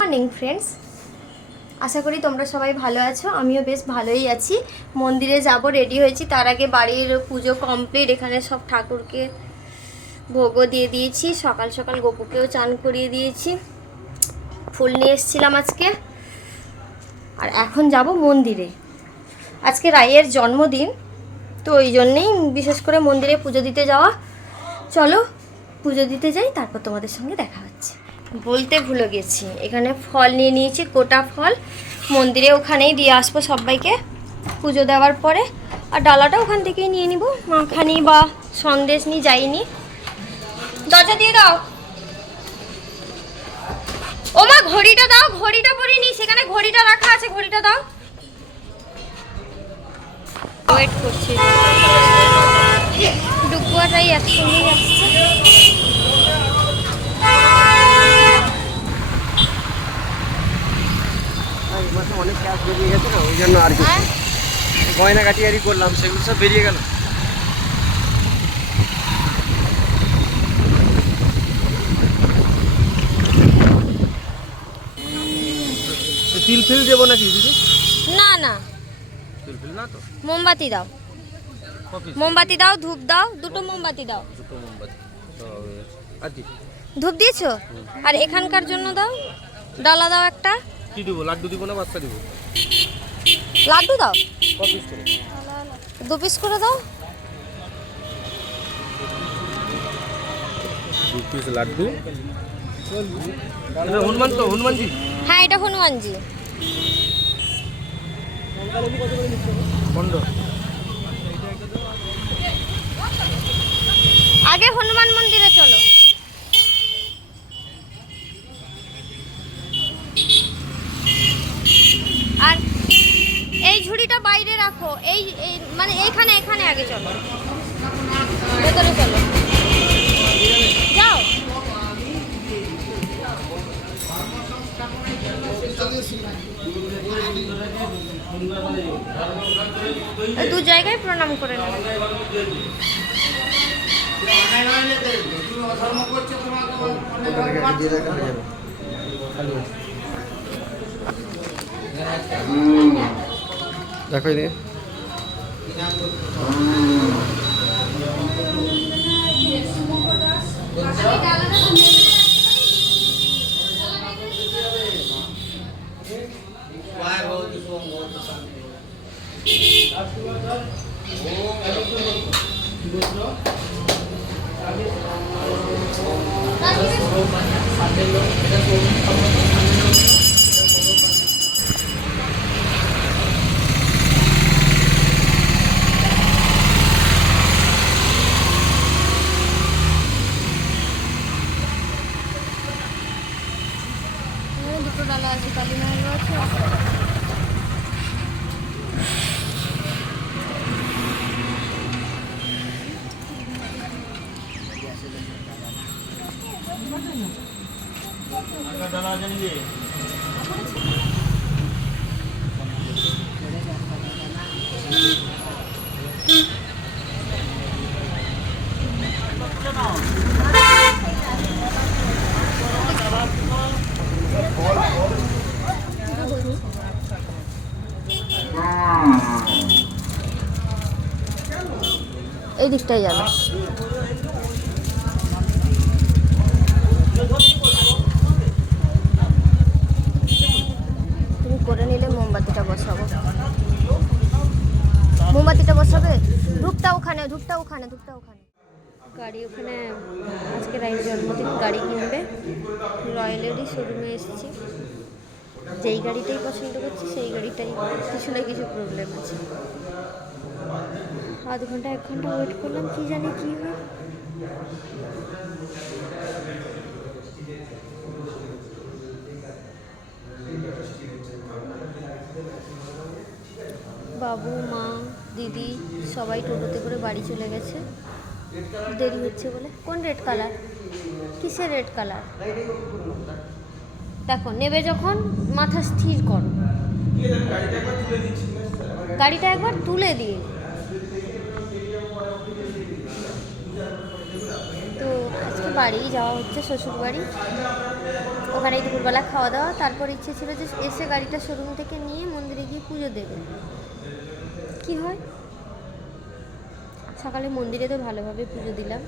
Morning friends, আশা করি তোমরা সবাই ভালো আছো। আমিও বেশ ভালোই আছি। মন্দিরে যাব, রেডি হয়েছি। তার আগে বাড়ির পুজো কমপ্লিট। এখানে সব ঠাকুরকে ভোগও দিয়ে দিয়েছি। সকাল সকাল গোপুকেও চান করিয়ে দিয়েছি। ফুল নিয়ে এসেছিলাম আজকে। আর এখন যাব মন্দিরে। আজকে রায়ের জন্মদিন, তো ওই জন্যেই বিশেষ করে মন্দিরে পুজো দিতে যাওয়া। চলো পুজো দিতে যাই, তারপর তোমাদের সঙ্গে দেখা হচ্ছে। বলতে ভুলে গেছি, এখানে ফল নিয়ে নিয়েছি, গোটা ফল। মন্দিরে ওখানেই দিয়ে আসবো সবাইকে পুজো দেওয়ার পরে। আর ডালাটা ওখান থেকেই নিয়ে নিব। মাখানি বা সন্দেশ নিয়ে যাইনি। দরজা দিয়ে দাও। ও মা, ঘড়িটা দাও। ঘড়িটা পরিনি, সেখানে ঘড়িটা রাখা আছে, ঘড়িটা দাও। ওয়েট করছি। ডুকুয়াটাই একসঙ্গেই আসছে। অনেক ক্যাশ বেরিয়ে গেছে না, ওই জন্য আর কি গয়না কাটিয়ারি করলাম, সেগুলো সব বেরিয়ে গেল। তিল ফিল দেবো নাকি দিদি? না না, তিল ফিল না তো। মোমবাতি দাও। মোমবাতি দাও, ধূপ দাও। দুটো মোমবাতি দাও। দুটো মোমবাতি আর কি? ধূপ দিয়েছো? আর এখানকার জন্য দাও, ডালা দাও একটা। কি দিব? লাড্ডু দিব না বাচ্চা দিব? লাড্ডু দাও। ক পিস করে? 2 পিস করে দাও। 2 পিস লাড্ডু। হনুমান তো, হনুমানজি? হ্যাঁ, এটা হনুমানজি। আগে হনুমান মন্দিরে চলো। আর এই ঝুড়িটা বাইরে রাখো। এই মানে এখানে আগে চলো, ভেতরে চলো, যাও। দু জায়গায় প্রণাম করে নেব। দেখো এদিকে। দুটো ডালা আছে, কালী মায়ের আছে। এই দিকটাই যাবে। তুমি করে নিলে মোমবাতিটা বসাবো। মোমবাতিটা বসাবে। ধূপটা ওখানে। গাড়ি ওখানে। আজকে রায়ের জন্মদিন, গাড়ি কিনবে। রয়্যালেরই শোরুমে এসেছি। যেই গাড়িটাই পছন্দ করছি সেই গাড়িটাই, কিছু না কিছু প্রবলেম আছে। আধ ঘন্টা 1 ঘন্টা ওয়েট করলাম, কি জানি কি হয়। বাবু, মা, দিদি সবাই টোটোতে করে বাড়ি চলে গেছে, দেরি হচ্ছে বলে। কোন রেড কালার? কিসের রেড কালার? দেখো, নেবে যখন মাথা স্থির করো। গাড়িটা একবার তুলে দিয়ে। তো আজকে বাড়ি যাওয়া হচ্ছে, শ্বশুর বাড়ি। ওখানে দুপুরবেলা খাওয়া দাওয়া, তারপর ইচ্ছে ছিল যে এসে গাড়িটা শোরুম থেকে নিয়ে মন্দিরে গিয়ে পুজো দেবে। কি হয়, সকালে মন্দিরে তো ভালোভাবে পুজো দিলাম,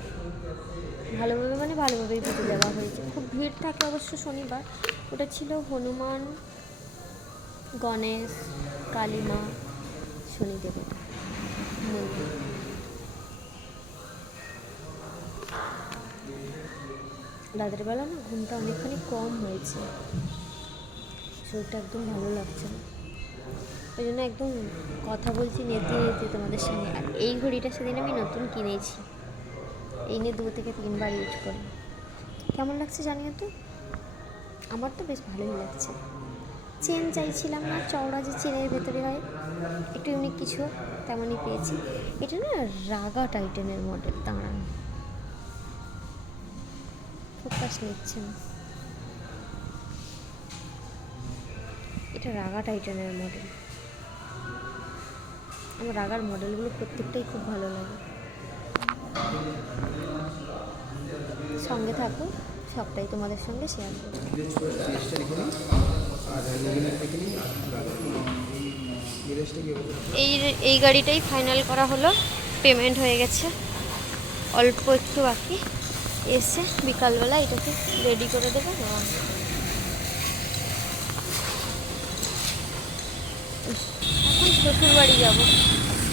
ভালোভাবে মানে ভালোভাবেই পুজো দেওয়া হয়েছে। খুব ভিড় থাকে অবশ্য শনিবার। ওটা ছিল হনুমান, গণেশ, কালীমা, শনিদেবের মন্দির। রাতের বেলা না ঘুমটা অনেকখানি কম হয়েছে, শরীরটা একদম ভালো লাগছে না, ওই জন্য একদম কথা বলছি নেতে নেতে তোমাদের সঙ্গে। আর এই ঘড়িটা সেদিন আমি নতুন কিনেছি, এই নিয়ে 2 থেকে 3 বার ইউজ করি। কেমন লাগছে জানিও তো, আমার তো বেশ ভালোই লাগছে। চেন চাইছিলাম না, চওড়া যে চেনের ভেতরে হয়, একটু ইউনিক কিছু, তেমনই পেয়েছি। এটা না রাগা টাইটানের মডেল, দাঁড়ান ফোকাস নিচ্ছে না, এটা রাগা টাইটানের মডেল। আমার রাগার মডেলগুলো প্রত্যেকটাই খুব ভালো লাগে। সঙ্গে থাকো, সবটাই তোমাদের সঙ্গে শেয়ার করবো। এই গাড়িটাই ফাইনাল করা হলো, পেমেন্ট হয়ে গেছে, অল্প একটু বাকি। এসে বিকালবেলা এটাকে রেডি করে দেবে। এখন শ্বশুর বাড়ি যাবো,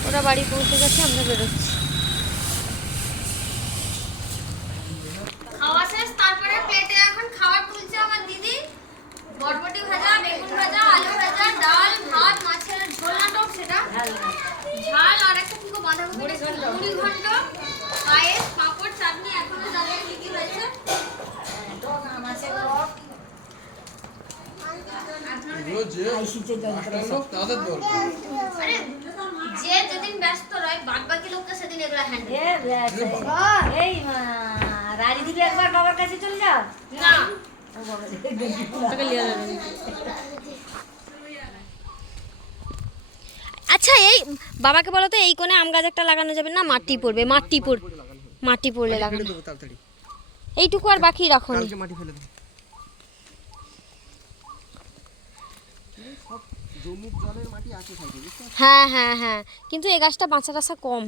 ওরা বাড়ি পৌঁছে গেছে, আমরা বেরোচ্ছি। খাওয়া শেষ, তারপরে প্লেটে এখন খাবার তুলছে আমার দিদি। বরবটি ভাজা, বেগুন ভাজা, আলু ভাজা, ডাল, ভাত, মাছের ঝোল নাটক, সেটা ঝাল, আর একটা কি বাঁধাকপি মুড়ি ঘন্ট, পায়েস, পাঁপড়, চাটনি, এখনো জানি কি কি হয়েছে। আরে যে যেদিন ব্যস্ত রয়, বাদ বাকি লোকটা সেদিন এগুলা হ্যান্ডেল। এই রাজি দিলে একবার বাবার কাছে চলে যাও না আচ্ছা, এই বাবাকে বলো তো এই কোণে আম গাছ একটা লাগানো যাবে না? মাটি পড়বে, মাটি পড়লে লাগানো। এইটুকু আর বাকি রাখো, মাটি ফেলে দেবো। হ্যাঁ হ্যাঁ হ্যাঁ, কিন্তু এই গাছটা বাঁচা টাছা কম।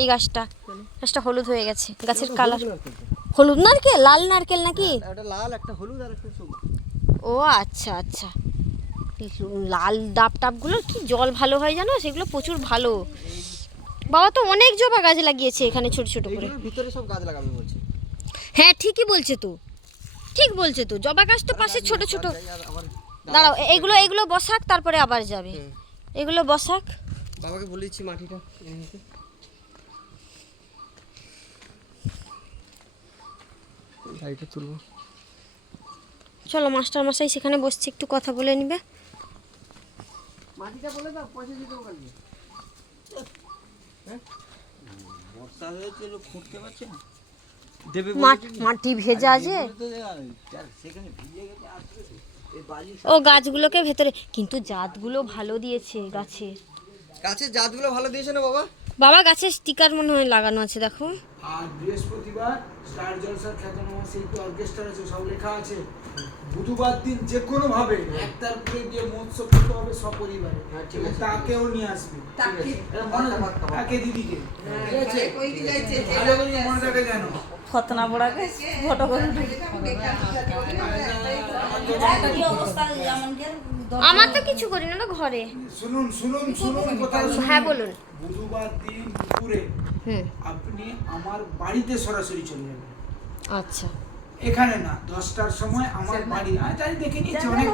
এই গাছটা হলুদ হয়ে গেছে, গাছের কালার হলুদ। নারকেল, লাল নারকেল নাকি? একটা লাল, একটা হলুদ, আর একটা সবুজ। ও আচ্ছা আচ্ছা, লাল ডাব টাবগুলোর কি জল ভালো হয় জানো, সেগুলো প্রচুর ভালো। বাবা তো অনেক জবা গাছ লাগিয়েছে এখানে ছোট ছোট করে। ভিতরে সব গাছ লাগাবে বলছে। হ্যাঁ ঠিকই বলছে তো, ঠিক বলছে তো, জবা গাছ তো পাশে ছোট ছোট। দাঁড়াও, এগুলো বসাক, তারপরে আবার যাবে। এগুলো বসাক, বাবাকে বলেছি মাটিটা এনে নিতে। গাড়িটা তুলবো। চলো, মাস্টার মশাই সেখানে বসছে, একটু কথা বলে নিবে। মাটিটা বলে দাও, পয়সা দিতে পারবে। হ্যাঁ, বর্ষা হয়েছে, লোক ফুটতে পারছে না। দেবে মাটি ভেজা আছে, সেখানে ভিজে গেছে, আসবে এই বালি। ও গাছগুলোকে ভেতরে, কিন্তু জাতগুলো ভালো দিয়েছে গাছের। গাছের জাতগুলো ভালো দিয়েছে না বাবা? বাবা গাছের স্টিকার মনে হয় লাগানো আছে, দেখো। আর বৃহস্পতিবার স্টার জলসার খ্যাতনামা শিল্পী অর্কেস্ট্রা আছে, সব লেখা আছে। বুধবার দিন যে কোনো ভাবে 1 তারিখে যে মহোৎসব করতে হবে সপরিবারে, তাকেও নিয়ে আসবে। তাকে দিদিকে ভালো করে মনে রাখে জানো। খতনা পড়াকে ফটো করে আমার তো কিছু করি না, ঘরে। শুনুন শুনুন শুনুন কথা শুনুন। হ্যাঁ বলুন। বুধবার দিন দুপুরে আপনি আমার বাড়িতে সরাসরি চলে যাবেন। আচ্ছা, এখানে না, 10টার সময় আমার বাড়ি। আমি তাই দেখে নিচ্ছি অনেক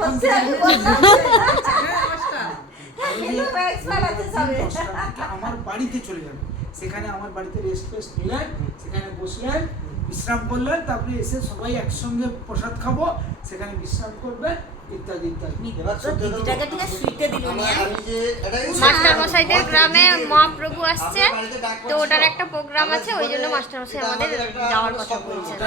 আমার বাড়িতে চলে যাবে। সেখানে আমার বাড়িতে রেস্ট নিলেন, সেখানে বসলেন, বিশ্রাম করলেন, তারপরে এসে সবাই একসঙ্গে প্রসাদ খাবো, সেখানে বিশ্রাম করবে, ইত্যাদি ইত্যাদি। মাস্টার মশাইদের গ্রামে মহাপ্রভু আসছে, তো ওটার একটা প্রোগ্রাম আছে, ওই জন্য মাস্টার মশাই আমাদের যাওয়ার কথা বলছেন।